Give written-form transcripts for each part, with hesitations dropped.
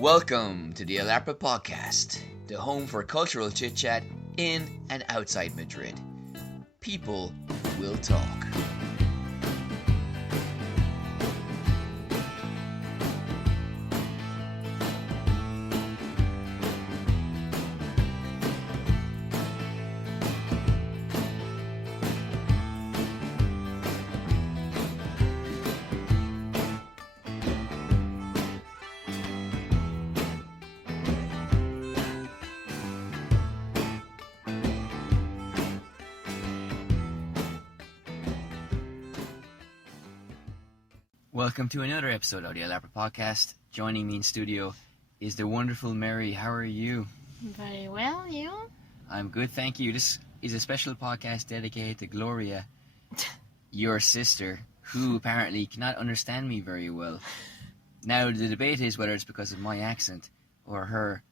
Welcome to the Ep3 podcast, the home for cultural chit-chat in and outside Madrid. People will talk. Welcome to another episode of the Ep3 podcast. Joining me in studio is the wonderful Mary. How are you? Very well, you? I'm good, thank you. This is a special podcast dedicated to Gloria, your sister, who apparently cannot understand me very well. Now, the debate is whether it's because of my accent or her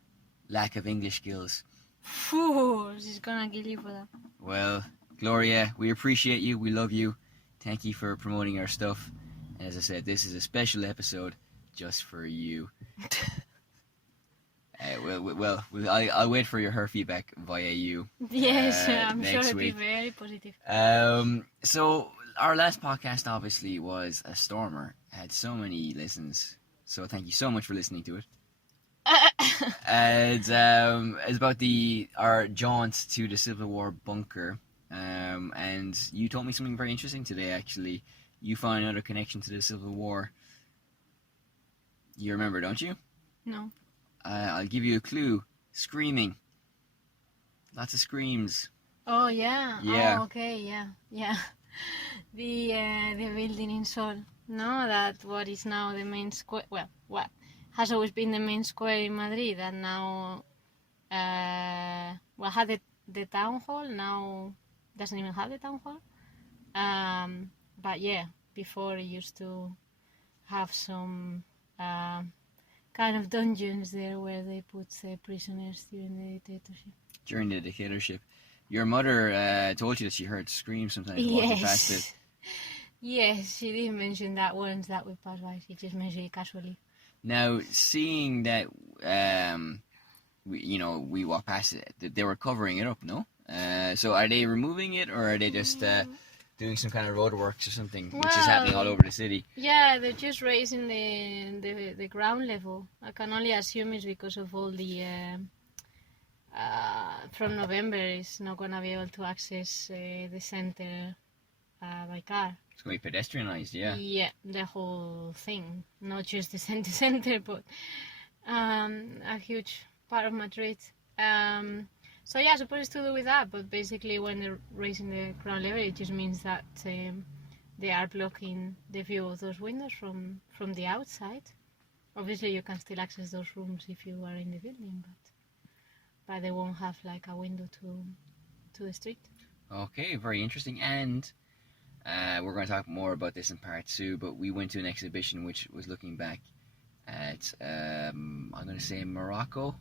lack of English skills. Phew, she's gonna kill you for that. Well, Gloria, we appreciate you. We love you. Thank you for promoting our stuff. And as I said, this is a special episode just for you. I'll wait for her feedback via you. Yes, I'm sure next it'll be week. very positive. So our last podcast obviously was a stormer. It had so many listens. So thank you so much for listening to it. It's about our jaunt to the Civil War bunker. And you told me something very interesting today, actually. You found another connection to the Civil War. You remember, don't you? No. I'll give you a clue. Screaming. Lots of screams. Oh, yeah. Yeah. Oh, okay, yeah. The building in Sol. No, that what is now the main square. Well, what has always been the main square in Madrid, and now, had the town hall. Now doesn't even have the town hall. But yeah, before it used to have some kind of dungeons there where they put prisoners during the dictatorship. During the dictatorship. Your mother told you that she heard screams sometimes walking past it. Yes, she did mention that once that we passed by. She just mentioned it casually. Now, seeing that we walked past it, they were covering it up, no? So are they removing it, or are they just doing some kind of roadworks or something, which is happening all over the city? Yeah, they're just raising the ground level. I can only assume it's because of all the from November it's not gonna be able to access the center by car. It's going to be pedestrianized, yeah. Yeah, the whole thing, not just the center, but a huge part of Madrid. So yeah, I suppose it's to do with that, but basically when they're raising the ground level, it just means that they are blocking the view of those windows from the outside. Obviously you can still access those rooms if you are in the building, but they won't have like a window to the street. Okay, very interesting. And we're going to talk more about this in part 2, but we went to an exhibition which was looking back at, I'm going to say Morocco?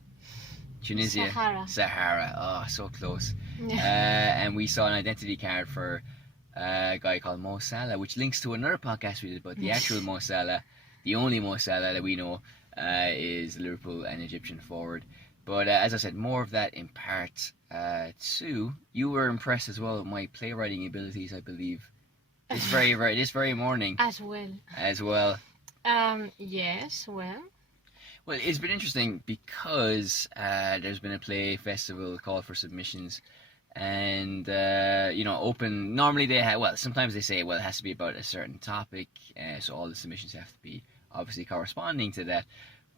Tunisia. Sahara. Oh, so close. Yeah. And we saw an identity card for a guy called Mo Salah, which links to another podcast we did about the actual Mo Salah. The only Mo Salah that we know is Liverpool and Egyptian forward. But as I said, more of that in part 2. You were impressed as well with my playwriting abilities, I believe. This very morning. As well. Yes, well. Well, it's been interesting because there's been a play festival call for submissions, and open. Normally they have. Well, sometimes they say, well, it has to be about a certain topic, so all the submissions have to be obviously corresponding to that.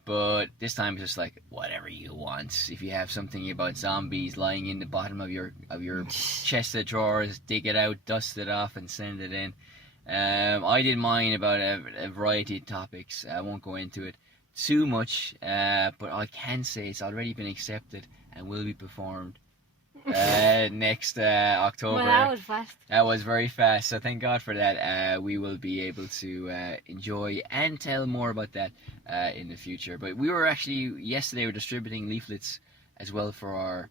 But this time it's just like whatever you want. If you have something about zombies lying in the bottom of your chest of drawers, dig it out, dust it off, and send it in. I did mine about a variety of topics. I won't go into it too much, but I can say it's already been accepted and will be performed next October. Well, that was fast. That was very fast, so thank God for that. We will be able to enjoy and tell more about that in the future. But we were actually, yesterday, we're distributing leaflets as well for our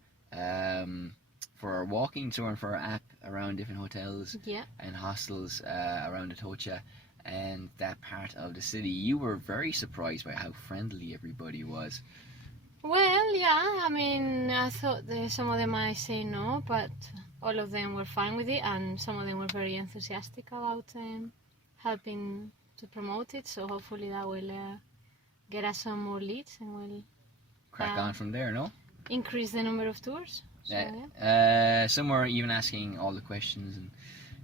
walking tour and for our app around different hotels and hostels around Atocha. and that part of the city. You were very surprised by how friendly everybody was. Well, yeah, I mean, I thought some of them might say no, but all of them were fine with it, and some of them were very enthusiastic about helping to promote it. So hopefully that will get us some more leads and will Crack on from there, no? increase the number of tours. So, Some were even asking all the questions and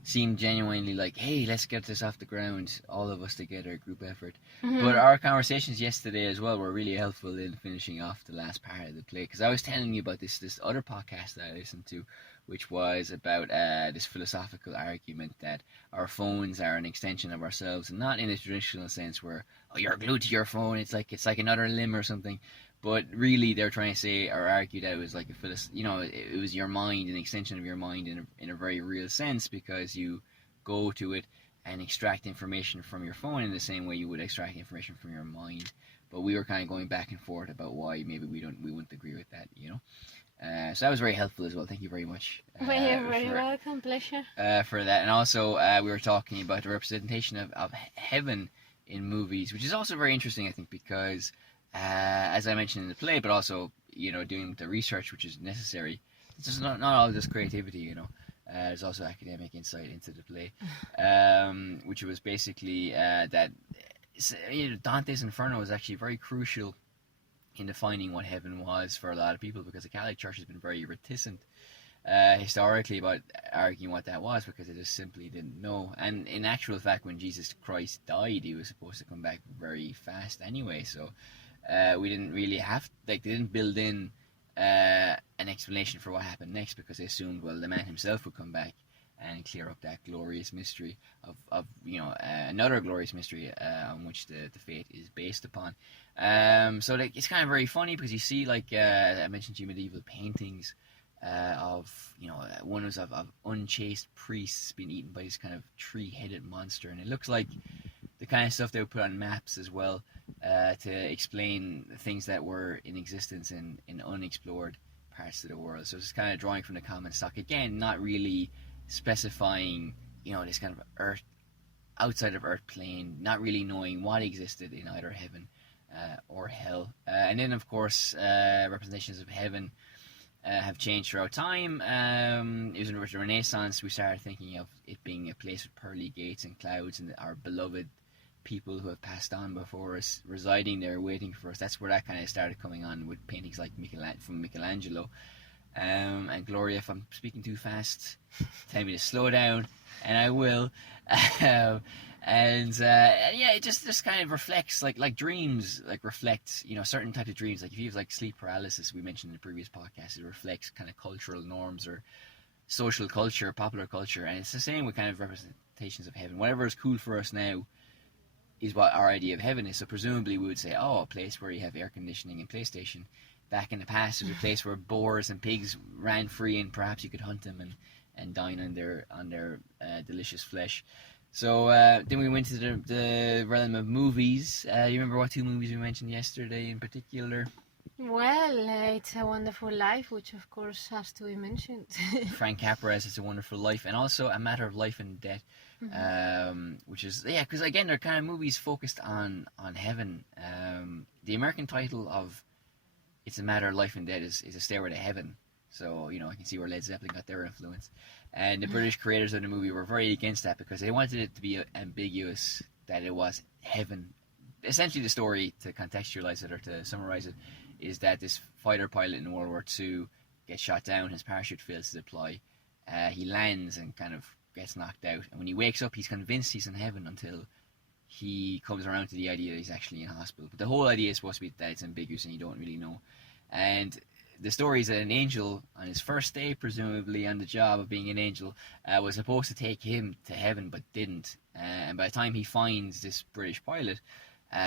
seemed genuinely like, hey, let's get this off the ground, all of us together, group effort. But our conversations yesterday as well were really helpful in finishing off the last part of the play, because I was telling you about this other podcast that I listened to, which was about this philosophical argument that our phones are an extension of ourselves, and not in a traditional sense where, oh, you're glued to your phone, it's like another limb or something. But really, they're trying to say or argue that it was like it was your mind, an extension of your mind in a very real sense, because you go to it and extract information from your phone in the same way you would extract information from your mind. But we were kind of going back and forth about why maybe we wouldn't agree with that, So that was very helpful as well. Thank you very much. you're very welcome. Pleasure. For that. And also, we were talking about the representation of heaven in movies, which is also very interesting, I think, because as I mentioned in the play, but also, doing the research which is necessary. It's just not all just creativity, There's also academic insight into the play, which was basically that Dante's Inferno is actually very crucial in defining what heaven was for a lot of people, because the Catholic Church has been very reticent historically about arguing what that was, because they just simply didn't know. And in actual fact, when Jesus Christ died, he was supposed to come back very fast anyway, so we didn't really they didn't build in an explanation for what happened next, because they assumed, well, the man himself would come back and clear up that glorious mystery of another glorious mystery on which the faith is based upon. So it's kind of very funny, because you see, I mentioned to you, medieval paintings of, one was of unchaste priests being eaten by this kind of tree-headed monster, and it looks like the kind of stuff they would put on maps as well, to explain things that were in existence in unexplored parts of the world. So it's kind of drawing from the common stock, again, not really specifying, this kind of earth, outside of earth plane, not really knowing what existed in either heaven or hell. And then, of course, representations of heaven have changed throughout time. It was in the Renaissance we started thinking of it being a place with pearly gates and clouds, and our beloved people who have passed on before us residing there waiting for us. That's where that kind of started coming on, with paintings like from Michelangelo. And Gloria, if I'm speaking too fast, tell me to slow down, and I will. It just kind of reflects, like dreams, reflect, certain types of dreams. Like if you have sleep paralysis, we mentioned in the previous podcast, it reflects kind of cultural norms or social culture, popular culture, and it's the same with kind of representations of heaven. Whatever is cool for us now is what our idea of heaven is. So presumably we would say, oh, a place where you have air conditioning and PlayStation. Back in the past, it was a place where boars and pigs ran free, and perhaps you could hunt them and dine on their delicious flesh. So then we went to the realm of movies. You remember what two movies we mentioned yesterday in particular? Well, It's a Wonderful Life, which of course has to be mentioned. Frank Capra's It's a Wonderful Life, and also A Matter of Life and Death, which is, because again, they're kind of movies focused on heaven. The American title of It's a Matter of Life and Death is A Stairway to Heaven. So, I can see where Led Zeppelin got their influence. And the British creators of the movie were very against that, because they wanted it to be ambiguous that it was heaven. Essentially, the story, to contextualize it or to summarize it, is that this fighter pilot in World War II gets shot down, his parachute fails to deploy. He lands and kind of gets knocked out. And when he wakes up, he's convinced he's in heaven until he comes around to the idea that he's actually in hospital. But the whole idea is supposed to be that it's ambiguous and you don't really know. And the story is that an angel, on his first day, presumably on the job of being an angel, was supposed to take him to heaven, but didn't. And by the time he finds this British pilot,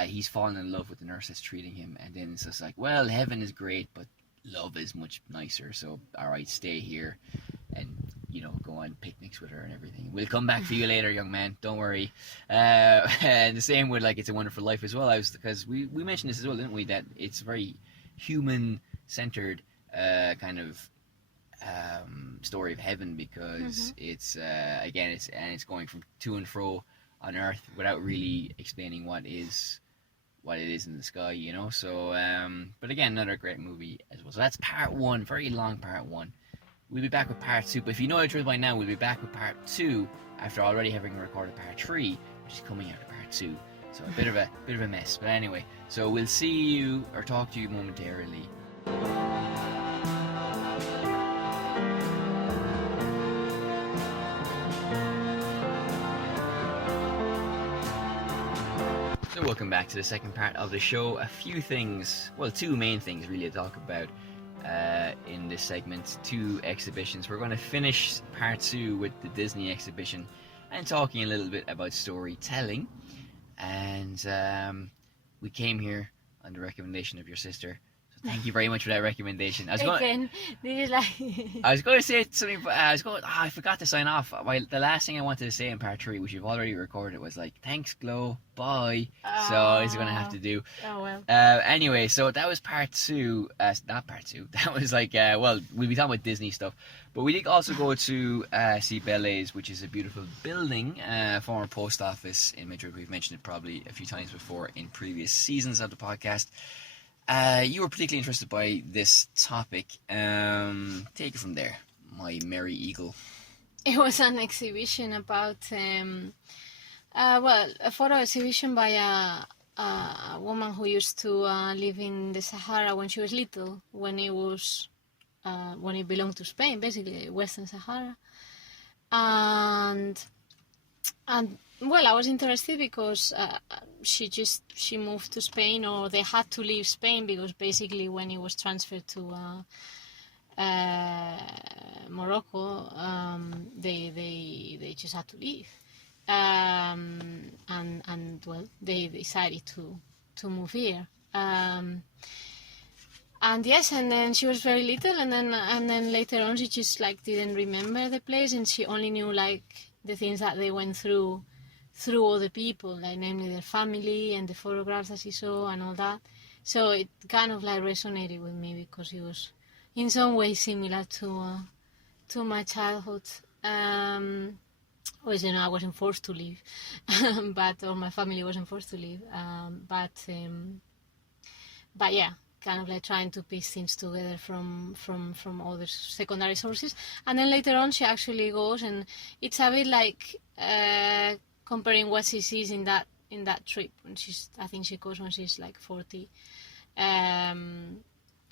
he's fallen in love with the nurse that's treating him. And then it's just like, well, heaven is great, but love is much nicer. So, all right, stay here and, go on picnics with her and everything. We'll come back for you later, young man. Don't worry. And the same with, It's a Wonderful Life as well. Because we mentioned this as well, didn't we? That it's very human-centered kind of story of heaven, because it's again it's going from to and fro on Earth without really explaining what it is in the sky, you know. So, but again, another great movie as well. So that's part one, very long part one. We'll be back with part two. But if you know the truth by now, we'll be back with part two after already having recorded part three, which is coming out of part two. So a bit of a mess. But anyway, so we'll see you or talk to you momentarily. So welcome back to the second part of the show. A few things, well, two main things really to talk about in this segment. Two exhibitions. We're going to finish part two with the Disney exhibition and talking a little bit about storytelling. And we came here on the recommendation of your sister. So thank you very much for that recommendation. I was going to say something, but I forgot to sign off. The last thing I wanted to say in part three, which you've already recorded, was like, thanks, Glo, bye. So it's going to have to do. Oh, well. Anyway, so that was part two. Not part two. That was like, well, we'll be talking about Disney stuff. But we did also go to Cibeles, which is a beautiful building, former post office in Madrid. We've mentioned it probably a few times before in previous seasons of the podcast. You were particularly interested by this topic. Take it from there, my merry eagle. It was an exhibition about, a photo exhibition by a woman who used to live in the Sahara when she was little, when it belonged to Spain, basically Western Sahara. And well, I was interested because she moved to Spain, or they had to leave Spain because basically when it was transferred to Morocco, they just had to leave, and well, they decided to move here. And yes, and then she was very little, and then later on she just like didn't remember the place, and she only knew like the things that they went through other people, like namely their family and the photographs that she saw and all that. So it kind of like resonated with me because it was in some way similar to my childhood. Always, I wasn't forced to leave, or my family wasn't forced to leave. But yeah, kind of like trying to piece things together from other secondary sources. And then later on she actually goes, and it's a bit like comparing what she sees in that trip when I think she goes when she's like 40,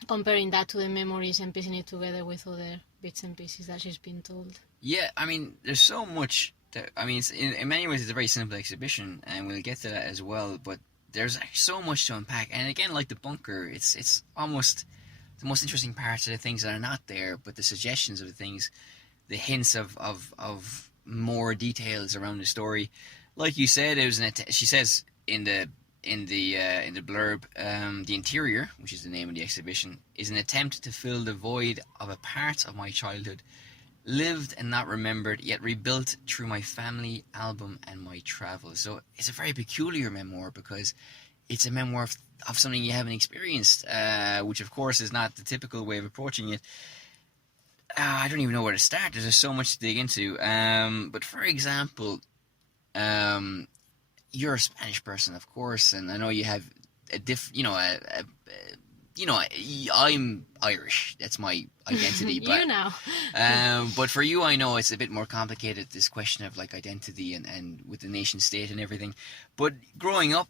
comparing that to the memories and piecing it together with other bits and pieces that she's been told. Yeah, I mean, there's so much in many ways it's a very simple exhibition, and we'll get to that as well, but there's so much to unpack. And again, like the bunker, it's almost the most interesting parts are the things that are not there, but the suggestions of the things, the hints of more details around the story. Like you said, it was she says in the blurb, the interior, which is the name of the exhibition, is an attempt to fill the void of a part of my childhood, lived and not remembered, yet rebuilt through my family, album, and my travels. So it's a very peculiar memoir because it's a memoir of something you haven't experienced, which of course is not the typical way of approaching it. I don't even know where to start. There's just so much to dig into. But for example, you're a Spanish person, of course, and I know you have I'm Irish. That's my identity. But, but for you, I know it's a bit more complicated, this question of like identity and with the nation state and everything. But growing up,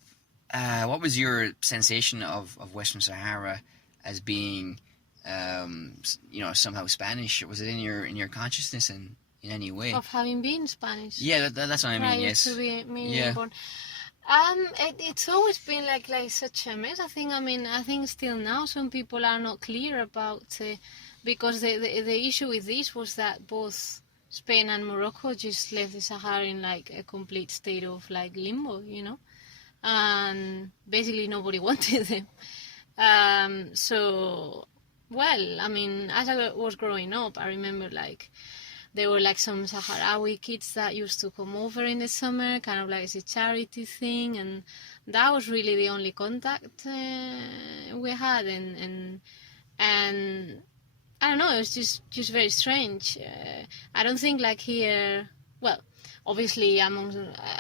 what was your sensation of Western Sahara as being, somehow Spanish? Was it in your consciousness in any way? Of having been Spanish? Yeah, that's what I mean. Yes. To be born. It's always been like such a mess. I think still now some people are not clear about because the issue with this was that both Spain and Morocco just left the Sahara in like a complete state of like limbo, and basically nobody wanted them. So, well, as I was growing up, I remember like there were like some Sahrawi kids that used to come over in the summer, kind of like as a charity thing, and that was really the only contact we had, and I don't know, it was just very strange. I don't think like here, well, obviously among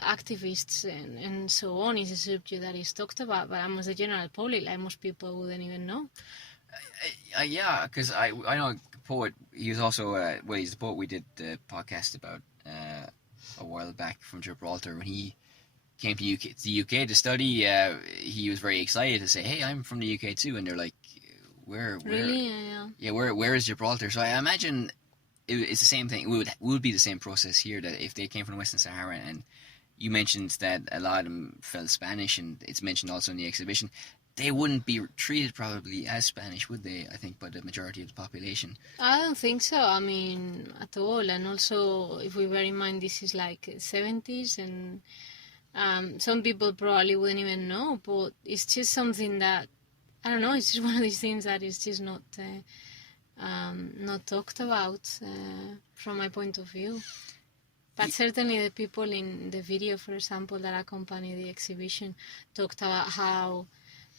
activists and so on is a subject that is talked about, but amongst the general public, like most people wouldn't even know. Yeah, because I know a poet. He was also he's the poet we did the podcast about a while back from Gibraltar. When he came to the UK to study, he was very excited to say, "Hey, I'm from the UK too," and they're like, "Where? Really? Yeah, where is Gibraltar?" So I imagine it's the same thing. It would be the same process here, that if they came from the Western Sahara, and you mentioned that a lot of them felt Spanish, and it's mentioned also in the exhibition, they wouldn't be treated probably as Spanish, would they? I think by the majority of the population. I don't think so. I mean, at all. And also, if we bear in mind, this is like 70s, and some people probably wouldn't even know, but it's just something that, I don't know, it's just one of these things that is just not talked about from my point of view. But certainly the people in the video, for example, that accompany the exhibition talked about how,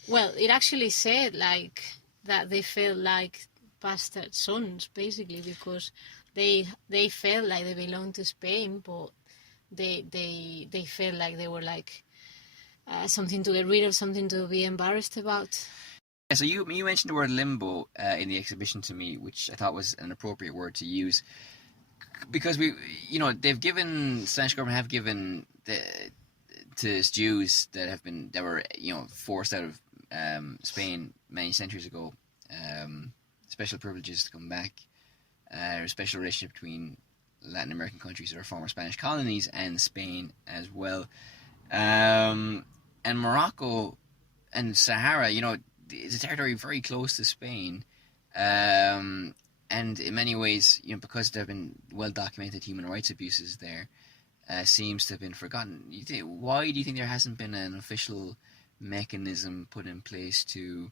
well, it actually said like that they felt like bastard sons, basically, because they felt like they belonged to Spain, but they felt like they were like something to get rid of, something to be embarrassed about. Yeah, so you mentioned the word limbo in the exhibition to me, which I thought was an appropriate word to use, because Spanish government have given to Jews that were forced out of Spain many centuries ago special privileges to come back. There's a special relationship between Latin American countries that are former Spanish colonies and Spain as well. And Morocco and Sahara, it's a territory very close to Spain. And in many ways, because there have been well-documented human rights abuses there, seems to have been forgotten. Why do you think there hasn't been an official mechanism put in place to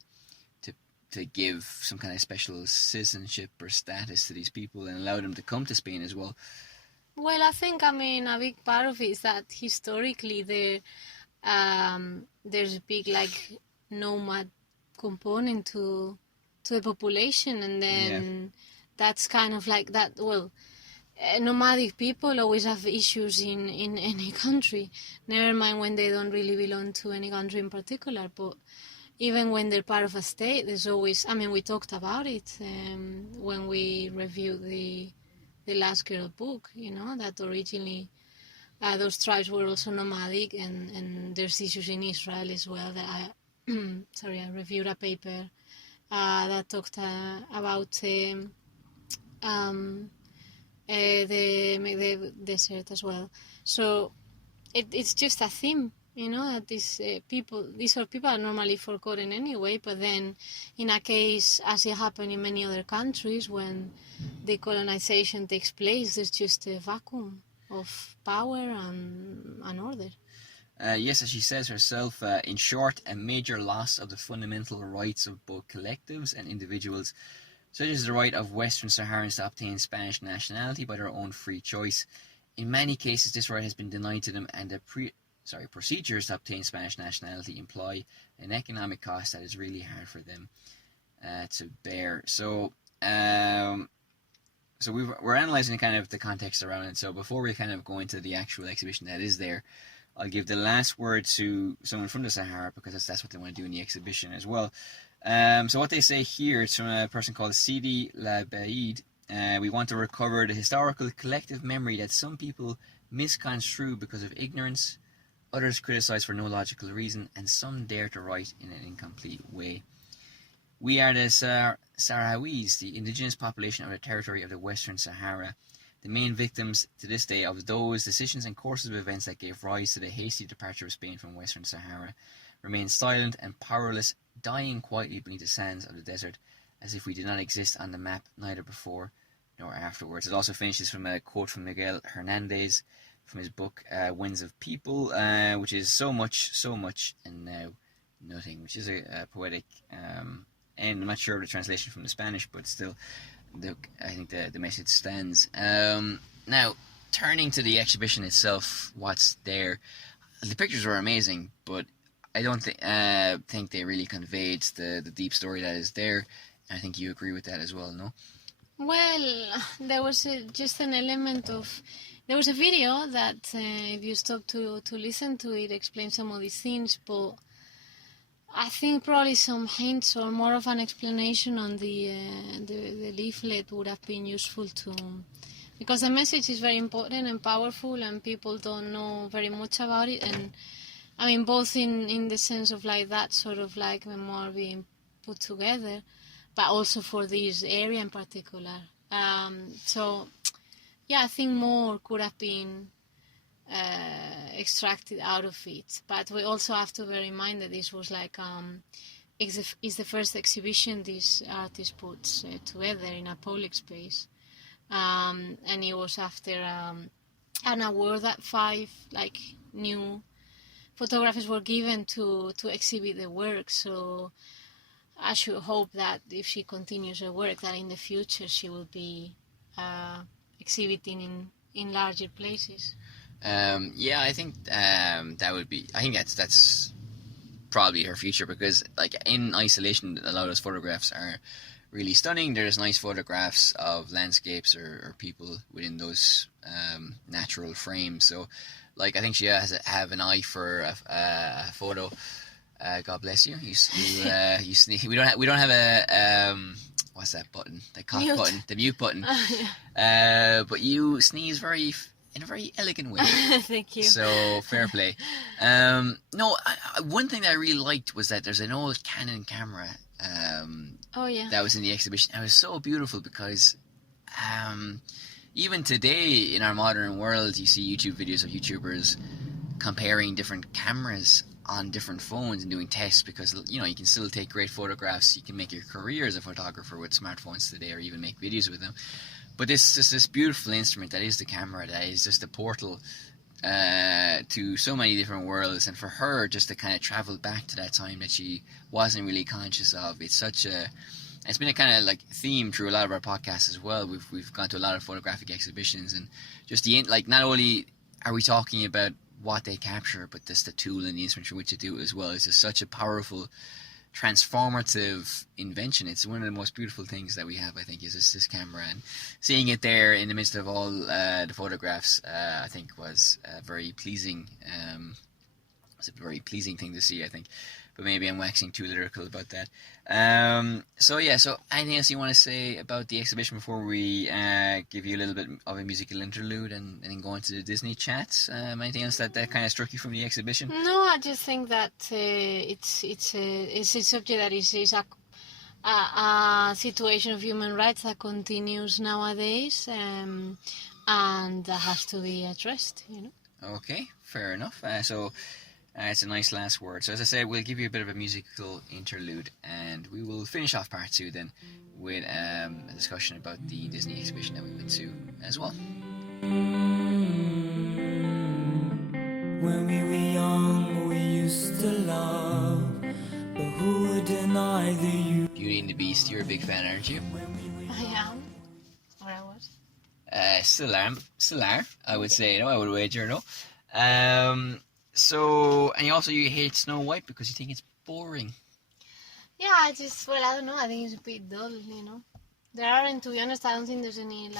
give some kind of special citizenship or status to these people and allow them to come to Spain as well? Well, I think, a big part of it is that historically there's a big nomad component to the population, and then that's kind of like that. Well, nomadic people always have issues in any country, never mind when they don't really belong to any country in particular, but even when they're part of a state, there's always, we talked about it when we reviewed the Last Girl book, that originally those tribes were also nomadic, and there's issues in Israel as well that I reviewed a paper that talked about the desert as well. So it's just a theme, that these people are normally forgotten anyway, but then in a case, as it happened in many other countries, when decolonization takes place, there's just a vacuum of power and order. Yes, as she says herself, in short, a major loss of the fundamental rights of both collectives and individuals, such as the right of Western Saharans to obtain Spanish nationality by their own free choice. In many cases, this right has been denied to them, and the procedures to obtain Spanish nationality imply an economic cost that is really hard for them to bear. So we're analysing kind of the context around it. So before we kind of go into the actual exhibition that is there, I'll give the last word to someone from the Sahara, because that's what they want to do in the exhibition as well. So what they say here, it's from a person called Sidi Labaid. We want to recover the historical collective memory that some people misconstrue because of ignorance, others criticize for no logical reason, and some dare to write in an incomplete way. We are the Sahrawis, the indigenous population of the territory of the Western Sahara, the main victims to this day of those decisions and courses of events that gave rise to the hasty departure of Spain from Western Sahara, remain silent and powerless, dying quietly beneath the sands of the desert, as if we did not exist on the map, neither before nor afterwards. It also finishes from a quote from Miguel Hernandez from his book Winds of People, which is so much, and now nothing, which is a poetic, and I'm not sure of the translation from the Spanish, but still, I think the message stands. Now, turning to the exhibition itself, what's there? The pictures were amazing, but I don't think they really conveyed the deep story that is there. I think you agree with that as well, no? Well, there was just an element of There was a video that, if you stop to listen to it, explains some of these things, but I think probably some hints or more of an explanation on the leaflet would have been useful to, because the message is very important and powerful, and people don't know very much about it. And I mean, both in the sense of like that sort of like memoir being put together, but also for this area in particular. So yeah, I think more could have been extracted out of it. But we also have to bear in mind that this was like is the first exhibition this artist puts together in a public space, and it was after an award that 5 like new photographers were given to exhibit the work. So I should hope that if she continues her work, that in the future she will be exhibiting in larger places. Yeah, I think that would be. I think that's probably her future, because like in isolation, a lot of those photographs are really stunning. There's nice photographs of landscapes or people within those natural frames. So, like, I think she has have an eye for a photo. God bless you. You sneeze. We don't have a what's that button? The cough Mute. button, the mute button. But you sneeze in a very elegant way. Thank you. So fair play. No, one thing that I really liked was that there's an old Canon camera. Oh yeah. That was in the exhibition. It was so beautiful because, even today in our modern world, you see YouTube videos of YouTubers comparing different cameras on different phones and doing tests, because you can still take great photographs. You can make your career as a photographer with smartphones today, or even make videos with them. But this beautiful instrument that is the camera, that is just a portal to so many different worlds, and for her just to kind of travel back to that time that she wasn't really conscious of. It's been a kind of like theme through a lot of our podcasts as well. We've gone to a lot of photographic exhibitions, and just not only are we talking about what they capture, but just the tool and the instrument from which to do it as well. It's just such a powerful, transformative invention. It's one of the most beautiful things that we have, I think, is this camera, and seeing it there in the midst of all the photographs, I think was very pleasing. It's a very pleasing thing to see, I think. But maybe I'm waxing too lyrical about that. So anything else you want to say about the exhibition before we give you a little bit of a musical interlude and then go into the Disney chats? Anything else that kind of struck you from the exhibition? No, I just think that it's a subject that is a situation of human rights that continues nowadays, and that has to be addressed. Okay, fair enough. It's a nice last word. So as I said, we'll give you a bit of a musical interlude, and we will finish off part 2 then with a discussion about the Disney exhibition that we went to as well. When we were young, we used to love, but who would deny the youth? Beauty and the Beast, you're a big fan, aren't you? I am. Or I was. Still are, I would say, I would wager, So, and you hate Snow White because you think it's boring. Yeah, I don't know, I think it's a bit dull, There aren't, to be honest, I don't think there's any,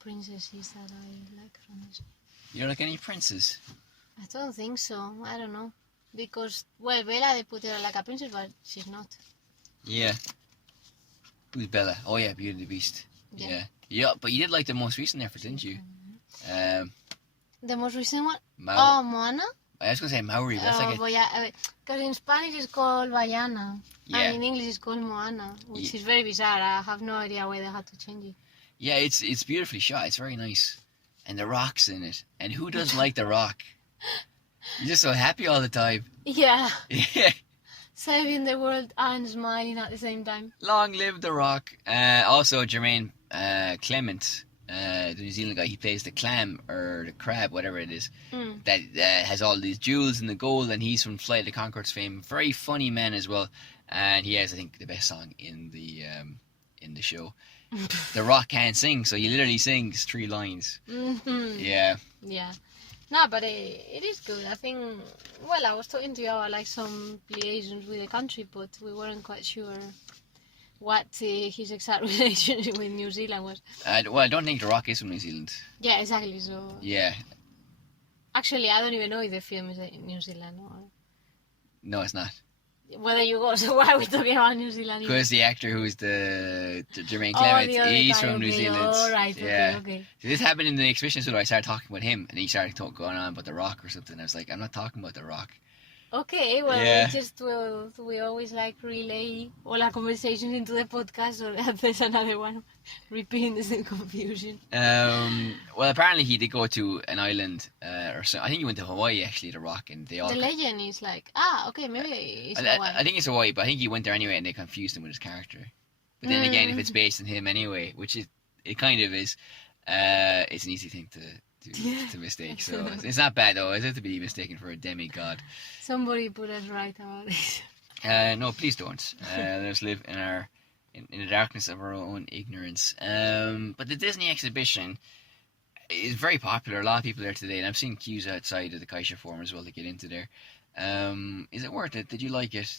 princesses that I like from Disney. You don't like any princes? I don't think so, I don't know. Because, Bella, they put her like a princess, but she's not. Yeah. Who's Bella? Oh yeah, Beauty and the Beast. Yeah, but you did like the most recent effort, didn't you? The most recent one? Moana? I was going to say Maori, but that's because in Spanish it's called Baiana, and in English it's called Moana, which is very bizarre. I have no idea why they had to change it. Yeah, it's beautifully shot. It's very nice. And the Rock's in it. And who doesn't like the Rock? You're just so happy all the time. Yeah. Yeah. Saving the world and smiling at the same time. Long live the Rock. Also, Jermaine Clement, the New Zealand guy, he plays the clam or the crab, whatever it is, that has all these jewels and the gold, and he's from Flight of the Conchords fame. Very funny man as well, and he has, I think, the best song in the show. The Rock can't sing, so he literally sings 3 lines. Mm-hmm. Yeah. No, but it is good. I think, I was talking to you about some liaisons with the country, but we weren't quite sure what his exact relationship with New Zealand was. Well, I don't think The Rock is from New Zealand. Yeah, exactly. So Yeah. actually, I don't even know if the film is in New Zealand or No, it's not. whether you go. So why are we talking about New Zealand? Because the actor who's the Jermaine Oh, Clement, the other he's guy, from New okay, Zealand. all right, Yeah. okay. So this happened in the exhibition, so I started talking about him, and he started going on about The Rock or something. I was like, I'm not talking about The Rock. Okay, well, Yeah. we always like relay all our conversations into the podcast, or there's another one repeating the same confusion. Well, apparently he did go to an island, or so. I think he went to Hawaii actually, The Rock, and they all. The legend is like, okay, maybe it's Hawaii. I think it's Hawaii, but I think he went there anyway, and they confused him with his character. But then again, if it's based on him anyway, which it kind of is, it's an easy thing to mistake. So it's not bad though, is it, to be mistaken for a demigod? Somebody put us right about this. No, please don't. Let us live in the darkness of our own ignorance. But the Disney exhibition is very popular. A lot of people there today, and I've seen queues outside of the Caixa Forum as well to get into there. Is it worth it? Did you like it?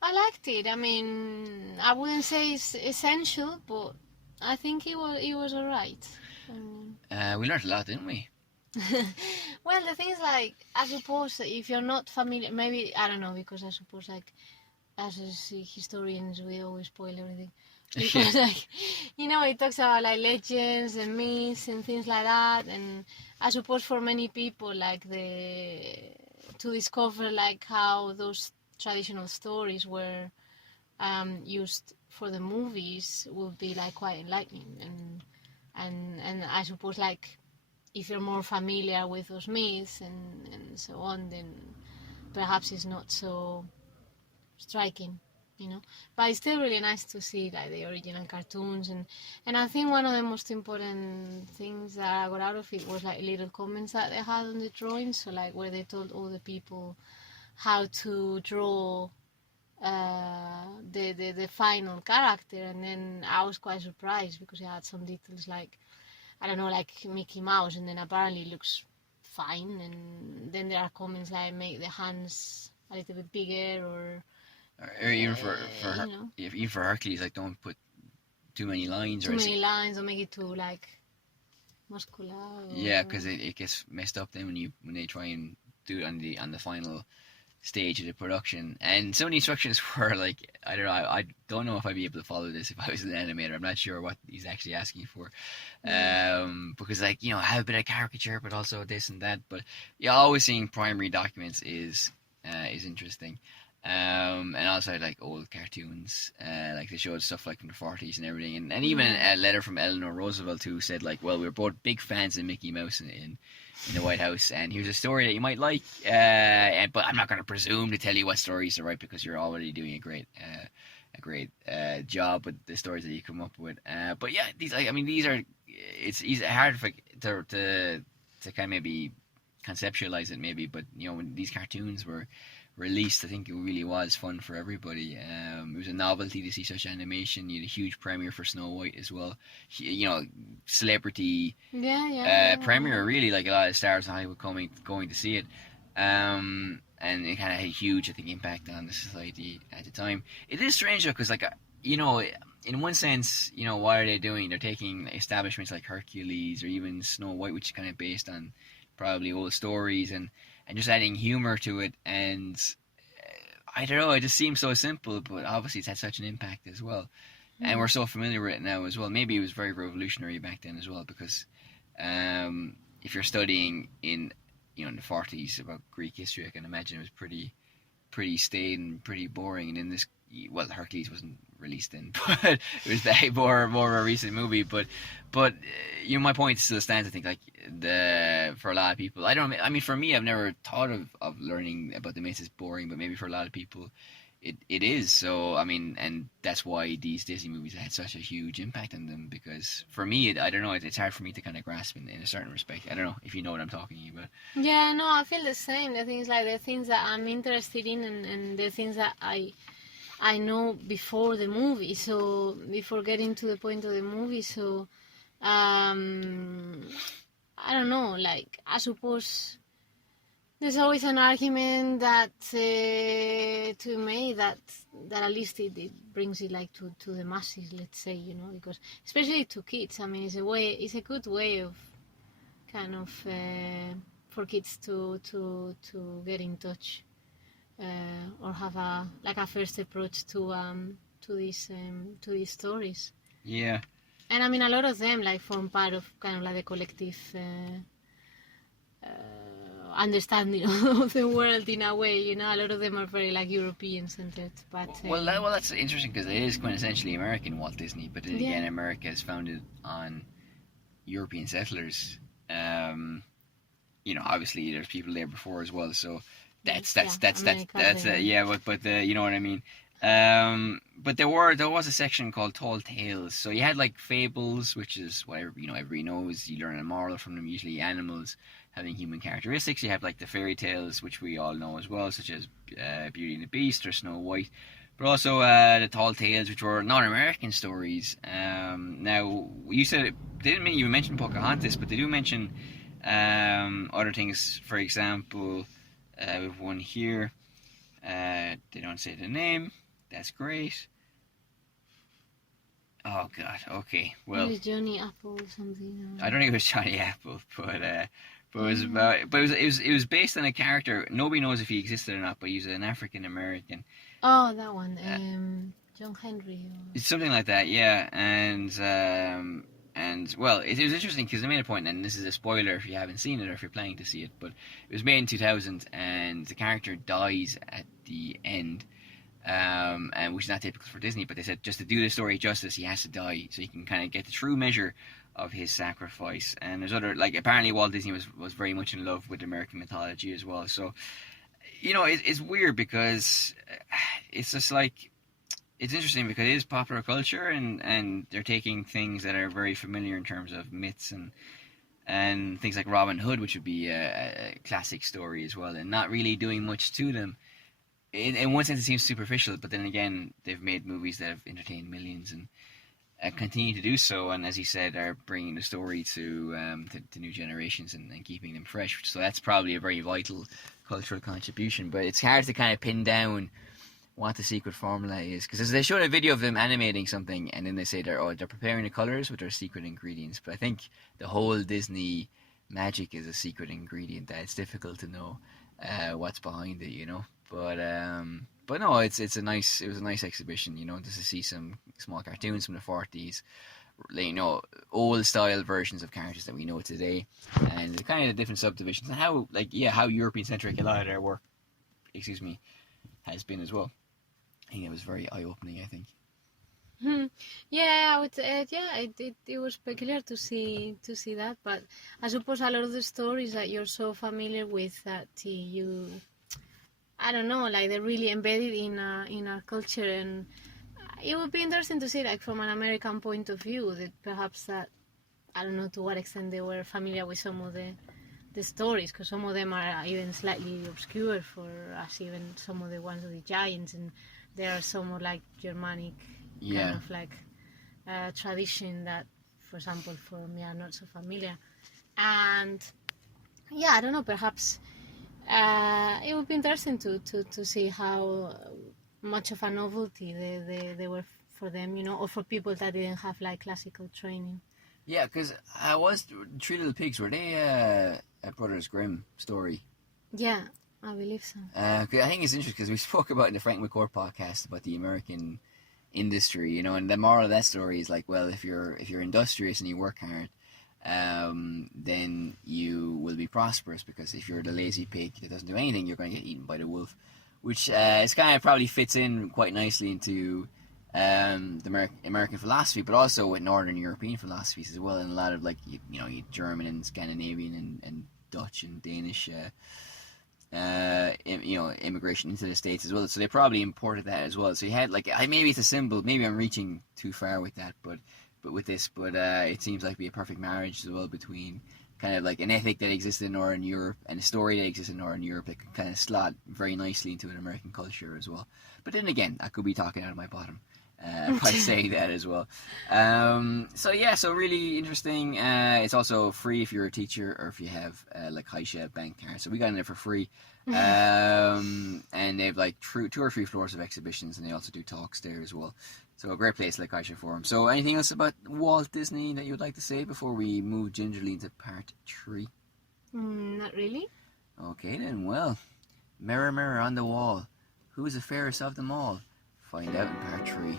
I liked it. I mean, I wouldn't say it's essential, but I think it was alright. We learned a lot, didn't we? Well, the thing is, like, I suppose if you're not familiar, maybe, I don't know, because I suppose, like, as historians, we always spoil everything. Because, like, it talks about, like, legends and myths and things like that, and I suppose for many people, like, to discover, like, how those traditional stories were used for the movies would be, like, quite enlightening, and I suppose, like, if you're more familiar with those myths and so on, then perhaps it's not so striking, But it's still really nice to see, like, the original cartoons, and I think one of the most important things that I got out of it was, like, little comments that they had on the drawings, so, like, where they told all the people how to draw the final character, and then I was quite surprised because it had some details like, I don't know, like Mickey Mouse, and then apparently it looks fine, and then there are comments like make the hands a little bit bigger, or even even for Hercules, like, don't put too many lines, or make it too, like, muscular. Yeah, because it gets messed up then when they try and do it on the final stage of the production, and some of the instructions were like, I don't know if I'd be able to follow this if I was an animator. I'm not sure what he's actually asking for, because, like, have a bit of caricature but also this and that, but always seeing primary documents is interesting, and also like old cartoons, like they showed stuff like from the 40s and everything, and even a letter from Eleanor Roosevelt who said, like, well, we're both big fans of Mickey Mouse in the White House, and here's a story that you might like, but I'm not going to presume to tell you what stories to write because you're already doing a great job with the stories that you come up with. But yeah, these are, it's hard to kind of maybe conceptualize it maybe, but when these cartoons were released, I think it really was fun for everybody. It was a novelty to see such animation. You had a huge premiere for Snow White as well. Celebrity premiere, really, like a lot of stars in Hollywood going to see it. And it kind of had a huge, I think, impact on the society at the time. It is strange though, because, like, in one sense, what are they doing? They're taking establishments like Hercules or even Snow White, which is kind of based on probably old stories, and just adding humor to it, and I don't know, it just seems so simple, but obviously it's had such an impact as well, and we're so familiar with it now as well. Maybe it was very revolutionary back then as well, because if you're studying in the 40s about Greek history, I can imagine it was pretty staid and pretty boring, and in this, well, Hercules wasn't released then, but it was more of a recent movie, but my point still stands. I think, like, for a lot of people, for me, I've never thought of learning about the myths as boring, but maybe for a lot of people it is. So and that's why these Disney movies had such a huge impact on them, because for me, I don't know, it's hard for me to kind of grasp in a certain respect. I don't know if you know what I'm talking about. Yeah, no, I feel the same. The things, like, the things that I'm interested in, and the things that I know before the movie, so before getting to the point of the movie, so I don't know, like, I suppose There's always an argument that to me that at least it brings it like to the masses, let's say, because especially to kids. I mean, it's a good way of kind of for kids to get in touch or have a first approach to these stories. Yeah. And I mean, a lot of them like form part of kind of like the collective understanding of the world in a way. A lot of them are very like European centered. But well, that's interesting because it is quintessentially American, Walt Disney. But then again, America is founded on European settlers. Obviously there's people there before as well. So that's yeah. But you know what I mean. But there was a section called Tall Tales. So you had like fables, which is what everybody knows. You learn a moral from them, usually animals having human characteristics. You have like the fairy tales, which we all know as well, such as Beauty and the Beast or Snow White. But also the Tall Tales, which were North American stories. Now, you said they didn't even mention Pocahontas, but they do mention other things. For example, we have one here. They don't say the name. That's great. Oh God. Okay. Well, it was Johnny Apple or something. I don't think it was Johnny Apple, but it was about. But it was based on a character. Nobody knows if he existed or not, but he's an African American. Oh, that one. John Henry. It's something like that, yeah. And well, it was interesting because they made a point, and this is a spoiler if you haven't seen it or if you're planning to see it, but it was made in 2000, and the character dies at the end. And which is not typical for Disney, but they said just to do the story justice, he has to die so you can kind of get the true measure of his sacrifice. And there's other, like, apparently Walt Disney was very much in love with American mythology as well. So, it's weird because it's just like, it's interesting because it is popular culture, and they're taking things that are very familiar in terms of myths and things like Robin Hood, which would be a classic story as well, and not really doing much to them. In one sense, it seems superficial, but then again, they've made movies that have entertained millions and continue to do so. And as you said, are bringing the story to new generations and keeping them fresh. So that's probably a very vital cultural contribution. But it's hard to kind of pin down what the secret formula is, because they showed a video of them animating something, and then they say they're preparing the colors with their secret ingredients. But I think the whole Disney magic is a secret ingredient that it's difficult to know what's behind it, But no, it was a nice exhibition, just to see some small cartoons from the 40s, old style versions of characters that we know today, and the kind of different subdivisions, and how European centric a lot of their work, has been as well. I think it was very eye opening. I think. Yeah, I would. It was peculiar to see that, but I suppose a lot of the stories that you're so familiar with that you. I don't know, like they're really embedded in our culture, and it would be interesting to see, like from an American point of view, that perhaps that I don't know to what extent they were familiar with some of the stories, because some of them are even slightly obscure for us, even some of the ones of the giants, and there are some more like Germanic kind of like tradition that, for example, for me are not so familiar, and I don't know, perhaps. It would be interesting to see how much of a novelty they were for them, or for people that didn't have like classical training. Yeah, because I was Three Little Pigs. Were they a Brothers Grimm story? Yeah, I believe so. I think it's interesting because we spoke about in the Frank McCourt podcast about the American industry, and the moral of that story is like, well, if you're industrious and you work hard, then you will be prosperous, because if you're the lazy pig that doesn't do anything, you're going to get eaten by the wolf, which is kind of probably fits in quite nicely into the American philosophy, but also with Northern European philosophies as well, and a lot of like German and Scandinavian and Dutch and Danish immigration into the States as well. So they probably imported that as well. So you had maybe it's a symbol. Maybe I'm reaching too far with that, but it seems like be a perfect marriage as well between kind of like an ethic that existed in Northern Europe and a story that exists in Northern Europe that can kind of slot very nicely into an American culture as well. But then again, I could be talking out of my bottom. by saying that as well. So really interesting. It's also free if you're a teacher or if you have like Caixa bank card. So we got in there for free. And they have like 2 or 3 floors of exhibitions, and they also do talks there as well. So a great place like Caixa Forum. So anything else about Walt Disney that you would like to say before we move gingerly into part 3? Not really. Okay then, well, mirror, mirror on the wall, who is the fairest of them all? Find out in part 3.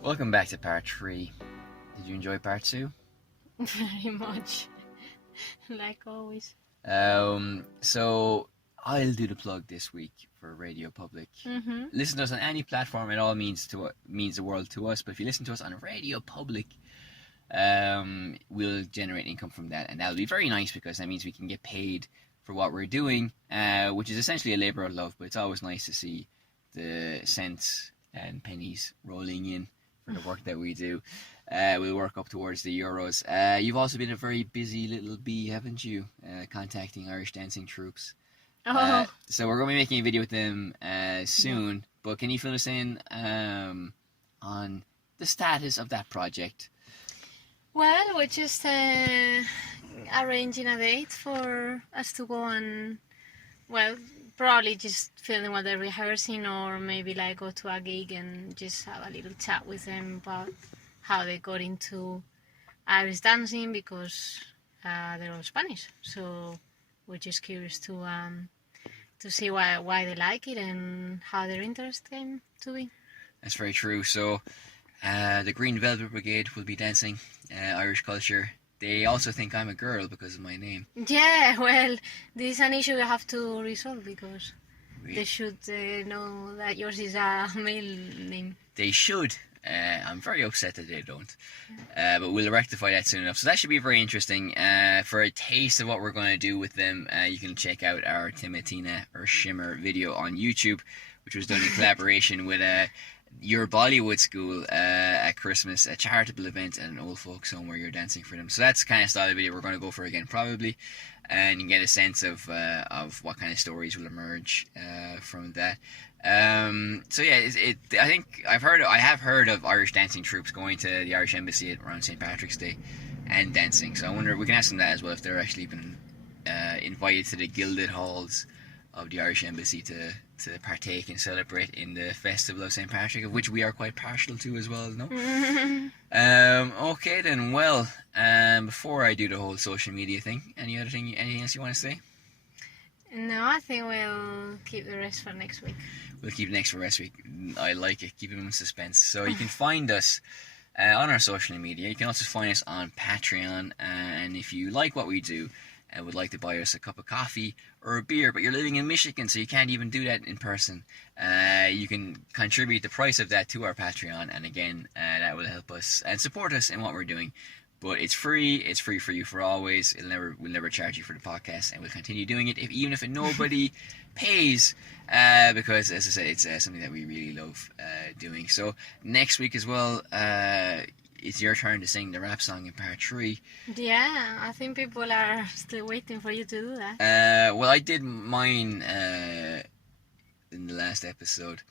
Welcome back to part 3. Did you enjoy part 2? Very much. Like always. So I'll do the plug this week for Radio Public. Listen to us on any platform. It all means the world to us. But if you listen to us on Radio Public, we'll generate income from that, and that'll be very nice because that means we can get paid for what we're doing, which is essentially a labor of love. But it's always nice to see the cents and pennies rolling in for the work that we do. We'll work up towards the euros. You've also been a very busy little bee, haven't you? Contacting Irish dancing troops. So we're going to be making a video with them soon. But can you fill us in on the status of that project? Well, we're just arranging a date for us to go and, well, probably just filming what they're rehearsing, or maybe like go to a gig and just have a little chat with them about how they got into Irish dancing, because they're all Spanish. So we're just curious to see why they like it and how their interest came to be. That's very true. So the Green Velvet Brigade will be dancing Irish culture. They also think I'm a girl because of my name. Yeah, well, this is an issue we have to resolve, because they should know that yours is a male name. They should. I'm very upset that they don't. But we'll rectify that soon enough. So that should be very interesting. For a taste of what we're going to do with them, you can check out our Timatina or Shimmer video on YouTube, which was done in collaboration with your Bollywood school at Christmas, a charitable event at an old folks home where you're dancing for them. So that's the kind of style of video we're going to go for again, probably, and you can get a sense of what kind of stories will emerge from that. So yeah, I think I have heard of Irish dancing troops going to the Irish Embassy around St. Patrick's Day and dancing. So I wonder, we can ask them that as well, if they're actually been invited to the gilded halls of the Irish Embassy to partake and celebrate in the festival of St. Patrick, of which we are quite partial to as well, no? Okay then, well, before I do the whole social media thing, anything else you want to say? No, I think we'll keep the rest for next week. We'll keep next for next week. I like it, keep them in suspense. So you can find us on our social media. You can also find us on Patreon, and if you like what we do and would like to buy us a cup of coffee or a beer, but you're living in Michigan, so you can't even do that in person, you can contribute the price of that to our Patreon, and again, that will help us and support us in what we're doing. But it's free for you for always. We'll never charge you for the podcast, and we'll continue doing it even if nobody pays, because as I said, it's something that we really love doing. So next week as well, it's your turn to sing the rap song in part 3. Yeah, I think people are still waiting for you to do that. Well, I did mine in the last episode.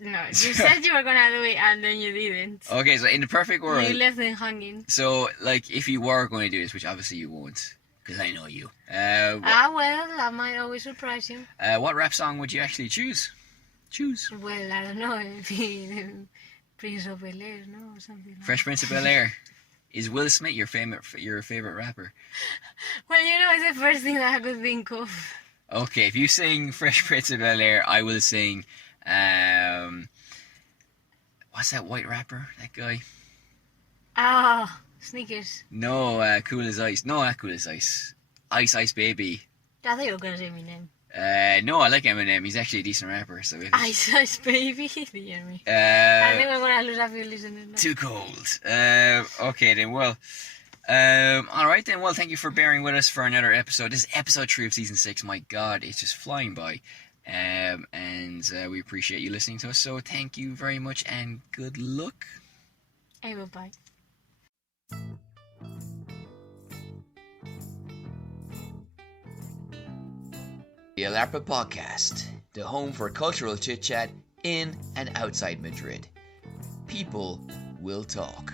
No, you said you were gonna do it and then you didn't. Okay, so in the perfect world, you left them hanging. So, like, if you were going to do this, which obviously you won't, because I know you. Well, I might always surprise you. What rap song would you actually choose? Well, I don't know, maybe Prince of Bel-Air, no, or something like Fresh Prince of Bel-Air. Is Will Smith your favorite rapper? Well, it's the first thing that I could think of. Okay, if you sing Fresh Prince of Bel-Air, I will sing, what's that white rapper, that guy? Sneakers. No, Cool as Ice. No, not Cool as Ice. Ice Baby. I thought you were going to say my name. No, I like Eminem. He's actually a decent rapper. So Ice Baby. You hear me? I think we're going to lose a few listeners now. Too cold. Okay then, well. Alright then, well, thank you for bearing with us for another episode. This is episode 3 of season 6. My god, it's just flying by. And we appreciate you listening to us. So thank you very much and good luck. Hey, bye-bye. The Alarpa Podcast, the home for cultural chit-chat in and outside Madrid. People will talk.